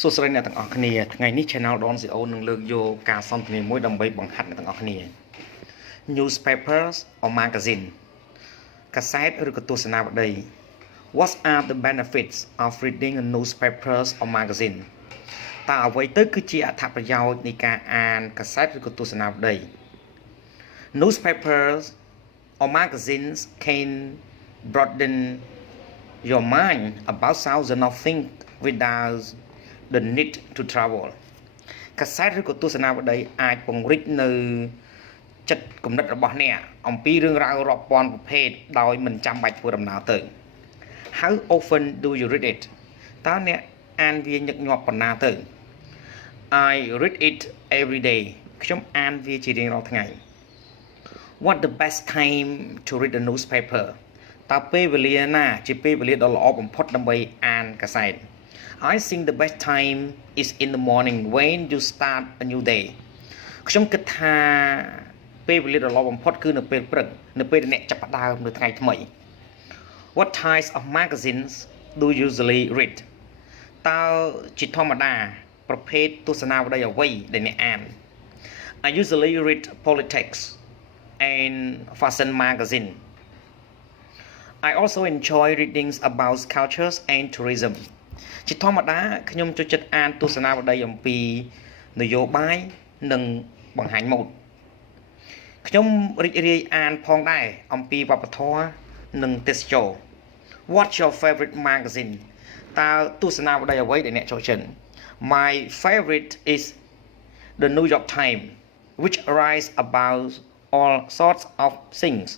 សួស្តីអ្នកទាំងអស់គ្នាថ្ងៃនេះ Channel Don CEO នឹងលើកយកការសន្ទនាមួយដើម្បីបង្ហាត់អ្នកទាំងអស់គ្នា Newspapers or magazine កាសែតឬក៏ទស្សនាវដ្តី What are the benefits of reading a newspapers or magazine តើអ្វីទៅគឺជាអត្ថប្រយោជន៍នៃការអានកាសែតឬក៏ទស្សនាវដ្តី Newspapers or magazines can broaden your mind about thousands of things without the need to travel កាសែតឬក៏ទស្សនាវដ្តីអាចពង្រីកនៅចិត្តគំនិតរបស់អ្នកអំពីរឿងរ៉ាវរាប់ពាន់ប្រភេទដោយមិនចាំបាច់ធ្វើដំណើរទៅ How often do you read it តើអ្នកអានវាញឹកញាប់ប៉ុណ្ណាទៅ I read it every day ខ្ញុំអានវាជារៀងរាល់ថ្ងៃ What the best time to read a newspaper តើពេលវេលាណាជាពេលវេលាដ៏ល្អបំផុតដើម្បីអានកាសែតI think the best time is in the morning when you start a new day ខ្ញុំគិតថាពេលវេលាដ៏ល្អបំផុតគឺនៅពេលព្រឹកនៅពេលដែលអ្នកចាប់ផ្ដើមនៅថ្ងៃថ្មី What types of magazines do you usually read តើជាធម្មតាប្រភេទទស្សនាវដ្តីអ្វីដែលអ្នកអាន I usually read politics and fashion magazine I also enjoy readings about cultures and tourism ជាធម្មតាខ្ញុំចូលចិត្តអានទស្សនាវដ្តីអំពីនយោបាយនិងបង្ហាញម៉ូដខ្ញុំរីករាយអានផងដែរអំពីវប្បធម៌និងទេសចរណ៍ What's your favorite magazine តើទស្សនាវដ្តីអ្វីដែលអ្នកចូលចិត្ត My favorite is the New York Times which writes about all sorts of things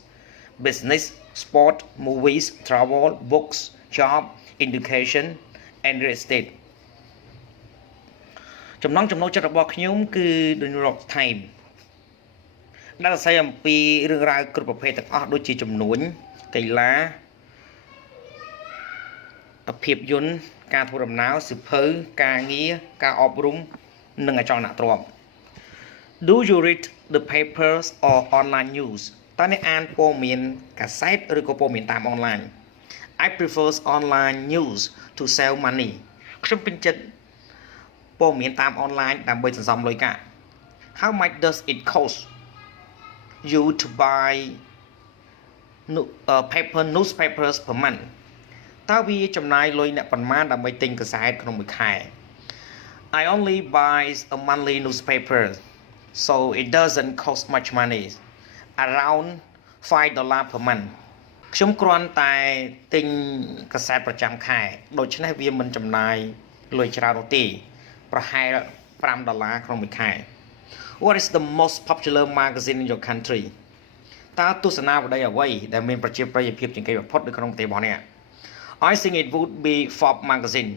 business sport movies travel books job education and real estate ចំណង់ចំណូលចិត្តរបស់ខ្ញុំគឺ The New York Times ដែលសរសេរអំពីរឿងរ៉ាវគ្រប់ប្រភេទទាំងអស់ដូចជាជំនួញកីឡាភាពយន្តការធ្វើដំណើរសិភៅការងារការអប់រំនិងអចលនទ្រព្យ Do you read the papers or online news តើអ្នកអានព័ត៌មានកាសែតឬក៏ព័ត៌មានតាមអនឡាញ I prefer online news to save money ខ្ញុំពេញចិត្តព័ត៌មានតាមអនឡាញដើម្បីសន្សំលុយកាក់ How much does it cost you to buy newspapers per month តើវាចំណាយលុយអ្នកប៉ុន្មានដើម្បីទិញកាសែតក្នុងមួយខែ I only buy a monthly newspaper so it doesn't cost much money around $5 per month ខ្ញុំគ្រាន់តែទិញកាសែតប្រចាំខែដូច្នេះវាមិនចំណាយលុយច្រើននោះទេប្រហែល$5ក្នុងមួយខែ What is the most popular magazine in your country តើទស្សនាវដ្តីអ្វីដែលមានប្រជាប្រិយភាពជាងគេបំផុតនៅក្នុងប្រទេសរបស់អ្នក I think it would be Forbes magazine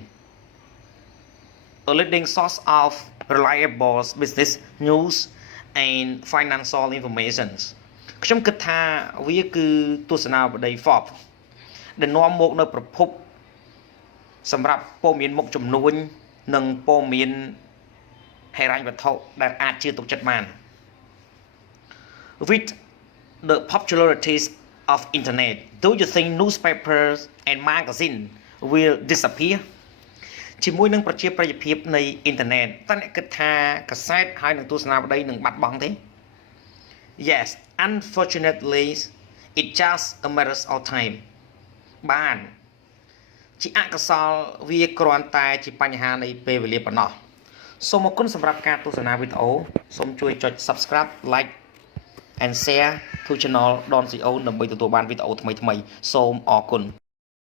a leading source of reliable business news and financial information ខ្ញុំគិតថាវាគឺទស្សនាវដ្តី Forbes ដែលនាំមកនៅប្រភពសម្រាប់ព័ត៌មានមុខជំនួញនិងព័ត៌មានហិរញ្ញវត្ថុដែលអាចជឿទុកចិត្តបាន With the popularities of internet do you think newspapers and magazine will disappear ជាមួយនឹងប្រជាប្រិយភាពនៃអ៊ីនធឺណិតតើអ្នកគិតថាកាសែតហើយនឹងទស្សនាវដ្តីនឹងបាត់បង់ទេ Yes unfortunately it just a matter of time បានជាអកុសលវាគ្រាន់តែជាបញ្ហានៃពេលវេលាប៉ុណ្ណោះសូមអរគុណសម្រាប់ការទស្សនាវីដេអូសូមជួយចុច Subscribe like and share to channel Don CEO ដើម្បីទទួលបានវីដេអូថ្មីៗសូមអរគុណ